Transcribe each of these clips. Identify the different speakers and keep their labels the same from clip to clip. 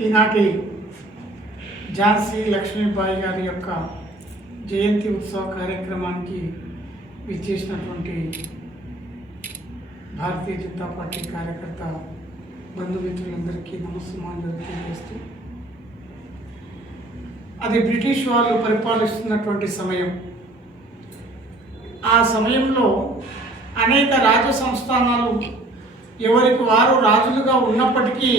Speaker 1: ఈనాటి ఝాన్సీ లక్ష్మీబాయి గారి యొక్క జయంతి ఉత్సవ కార్యక్రమానికి విచ్చేసినటువంటి భారతీయ జనతా పార్టీ కార్యకర్త బంధుమిత్రులందరికీ నమస్కారం తెలియజేస్తూ అది బ్రిటిష్ వాళ్ళు పరిపాలిస్తున్నటువంటి సమయం. ఆ సమయంలో అనేక రాజ సంస్థానాలు ఎవరికి వారు రాజులుగా ఉన్నప్పటికీ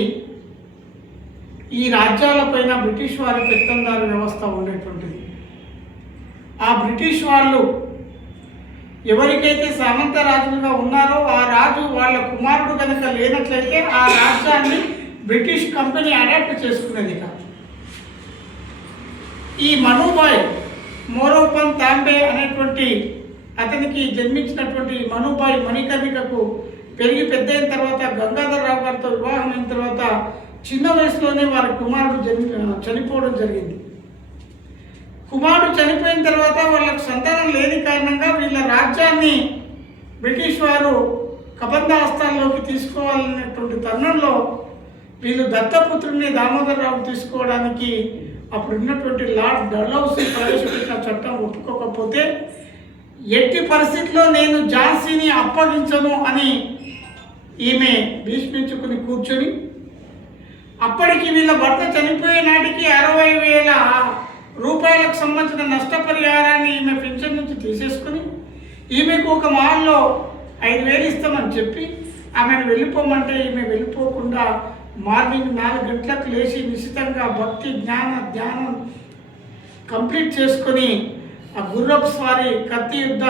Speaker 1: ఈ రాజ్యాలపైన బ్రిటిష్ వారి పెత్తందారి వ్యవస్థ ఉండేటువంటిది. ఆ బ్రిటిష్ వాళ్ళు ఎవరికైతే సామంత రాజులుగా ఉన్నారో ఆ రాజు వాళ్ళ కుమారుడు కనుక లేనట్లయితే ఆ రాజ్యాన్ని బ్రిటిష్ కంపెనీ అడాప్ట్ చేసుకునేది కాదు. ఈ మనుబాయ్ మోరోపన్ తాంబే అనేటువంటి అతనికి జన్మించినటువంటి మనుబాయ్ మణికర్ణికకు పెరిగి పెద్ద అయిన తర్వాత గంగాధర్ రావు గారితో వివాహం అయిన తర్వాత చిన్న వయసులోనే వారి కుమారుడు జన్మి చనిపోవడం జరిగింది. కుమారుడు చనిపోయిన తర్వాత వాళ్ళకు సంతానం లేని కారణంగా వీళ్ళ రాజ్యాన్ని బ్రిటిష్ వారు కబంధ హస్తాల్లోకి తీసుకోవాలనేటువంటి తరుణంలో వీళ్ళు దత్తపుత్రుని దామోదరరావు తీసుకోవడానికి అప్పుడు ఉన్నటువంటి లార్డ్ డల్హౌసీ ప్రవేశపెట్టిన చట్టం ఒప్పుకోకపోతే ఎట్టి పరిస్థితిలో నేను ఝాన్సీని అప్పగించను అని ఈమె భీష్మించుకుని కూర్చొని అప్పటికి వీళ్ళ భర్త చనిపోయే నాటికి అరవై వేల రూపాయలకు సంబంధించిన నష్టపరిహారాన్ని ఈమె పెన్షన్ నుంచి తీసేసుకుని ఈమెకు ఒక మాల్లో ఐదు వేలు ఇస్తామని చెప్పి ఆమెను వెళ్ళిపోమంటే ఈమె వెళ్ళిపోకుండా మార్నింగ్ నాలుగు గంటలకు లేచి నిశ్చితంగా భక్తి జ్ఞాన ధ్యానం కంప్లీట్ చేసుకొని ఆ గుర్రపు స్వారీ కత్తి యుద్ధ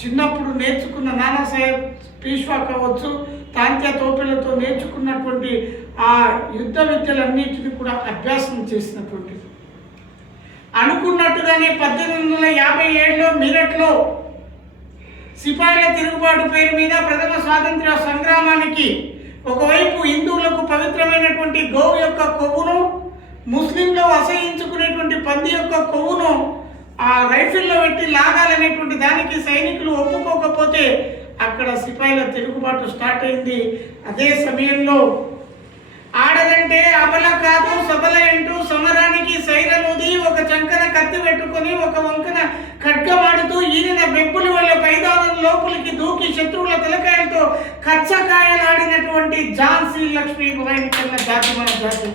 Speaker 1: చిన్నప్పుడు నేర్చుకున్న నానాసాహెబ్ పీష్వా కావచ్చు తాంత్య తోపిలతో నేర్చుకున్నటువంటి ఆ యుద్ధ విద్యలన్నింటినీ కూడా అభ్యాసం చేసినటువంటిది అనుకున్నట్టుగానే పద్దెనిమిది వందల యాభై ఏడులో మీరట్లో సిపాయిల తిరుగుబాటు పేరు మీద ప్రథమ స్వాతంత్ర సంగ్రామానికి ఒకవైపు హిందువులకు పవిత్రమైనటువంటి గోవు యొక్క కొవ్వును ముస్లింలు అసహించుకునేటువంటి పంది యొక్క కొవ్వును ఆ రైఫిల్లో పెట్టి లాగాలనేటువంటి దానికి సైనికులు ఒప్పుకోకపోతే అక్కడ సిపాయిల తిరుగుబాటు స్టార్ట్ అయింది. అదే సమయంలో ఆడదంటే అబల కాదు సబల అంటూ సమరానికి సైరనుది ఒక చంకన కత్తి పెట్టుకొని ఒక వంకన ఖడ్గమాడుతూ ఈయన బెప్పులి వల్ల పైదానం లోపలికి దూకి శత్రువుల తలకాయలతో కచ్చకాయలాడినటువంటి ఝాన్సీ లక్ష్మీ గురైన జాతి మన జాతి.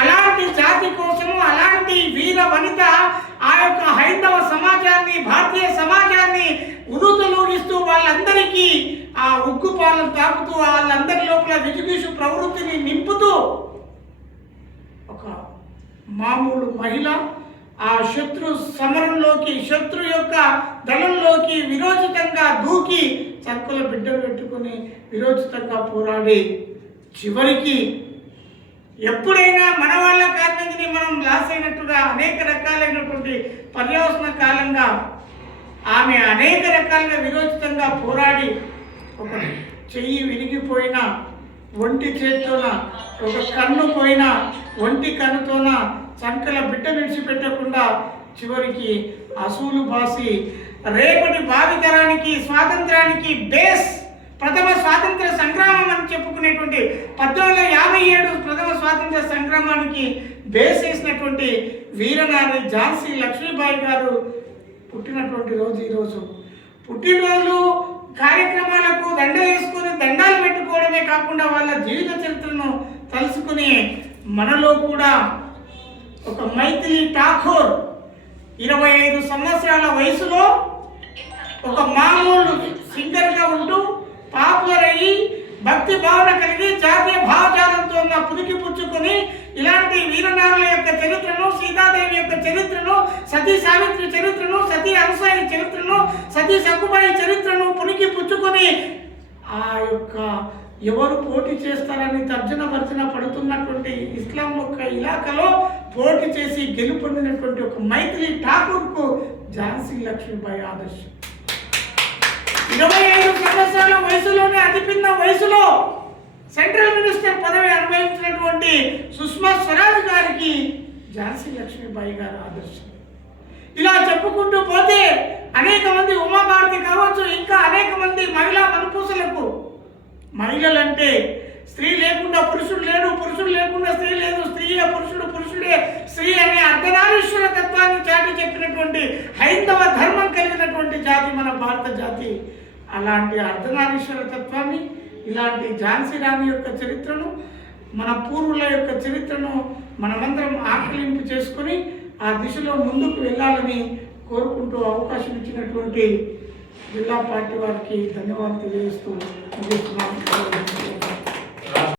Speaker 1: అలాంటి జాతి కోసము అలాంటి వీర వనిత ఆ యొక్క హైందవ సమాజాన్ని భారతీయ సమాజాన్ని ఉనుతలూగిస్తూ వాళ్ళందరికీ ఆ తాపుతూ తాకుతూ వాళ్ళందరి లోపల విజిబీసు ప్రవృత్తిని నింపుతూ ఒక మామూలు మహిళ ఆ శత్రు సమరంలోకి శత్రు యొక్క దళంలోకి విరోచితంగా దూకి చక్కల బిడ్డలు పెట్టుకుని విరోచితంగా పోరాడి చివరికి ఎప్పుడైనా మన వాళ్ళ కారణంగానే మనం లాస్ అయినట్టుగా అనేక రకాలైనటువంటి పర్యవసన కాలంగా ఆమె అనేక రకాలుగా విరోచితంగా పోరాడి ఒక చెయ్యి విరిగిపోయినా ఒంటి చేత్తోన ఒక కన్ను పోయిన ఒంటి కన్నుతోన చంకల బిడ్డ విడిచిపెట్టకుండా చివరికి అసూలు బాసి రేపటి భావితరానికి స్వాతంత్రానికి బేస్ ప్రథమ స్వాతంత్ర సంగ్రామం అని చెప్పుకునేటువంటి పద్దెనిమిది వందల యాభై ఏడు ప్రథమ స్వాతంత్ర సంగ్రామానికి బేస్ వేసినటువంటి వీరనారి ఝాన్సీ లక్ష్మీబాయి గారు పుట్టినటువంటి రోజు ఈరోజు. పుట్టినరోజు కార్యక్రమాలకు దండ వేసుకొని దండాలు పెట్టుకోవడమే కాకుండా వాళ్ళ జీవిత చరిత్రను తలుసుకుని మనలో కూడా ఒక మైథిలి ఠాకూర్ ఇరవై ఐదు సంవత్సరాల వయసులో ఒక మామూలు సింగర్గా ఉంటూ పాపులర్ అయ్యి భక్తి భావన కలిగి జాతీయ భావజాలంతో ఉన్న పుచ్చుకొని ఇలాంటి వీరనారుల యొక్క సతీ సావిత్రి చరిత్రను సతీ అనసాయి చరిత్రను సతీ సక్కుబాయి చరిత్రను పునికి పుచ్చుకొని ఆ యొక్క ఎవరు పోటీ చేస్తారని తర్జన భర్జన పడుతున్నటువంటి ఇస్లాం యొక్క ఇలాకాలో పోటీ చేసి గెలుపొందినటువంటి ఒక మైత్రి ఠాకూర్కు ఝాన్సీ లక్ష్మీబాయి ఆదర్శం. ఇరవై ఐదు సంవత్సరాల వయసులోనే అతిపిన్న వయసులో సెంట్రల్ మినిస్టర్ పదవి అనుభవించినటువంటి సుష్మా స్వరాజ్ గారికి ఝాన్సీ లక్ష్మీబాయి గారు ఆదర్శం. ఇలా చెప్పుకుంటూ పోతే అనేక మంది ఉమాభారతి కావచ్చు ఇంకా అనేక మంది మహిళా మనపూసలకు. మహిళలంటే స్త్రీ లేకుండా పురుషుడు లేడు పురుషుడు లేకుండా స్త్రీ లేదు. స్త్రీయే పురుషుడు పురుషుడే స్త్రీ అనే అర్ధనారీశ్వర తత్వాన్ని చాటి చెప్పినటువంటి హైందవ ధర్మం కలిగినటువంటి జాతి మన భారత జాతి. అలాంటి అర్ధనారీశ్వర తత్వాన్ని ఇలాంటి ఝాన్సీ రాణి యొక్క చరిత్రను మన పూర్వుల యొక్క చరిత్రను మనమందరం ఆకలింపు చేసుకొని ఆ దిశలో ముందుకు వెళ్ళాలని కోరుకుంటూ అవకాశం ఇచ్చినటువంటి జిల్లా పార్టీ వారికి ధన్యవాదాలు తెలియజేస్తూ ముగిస్తున్నాను.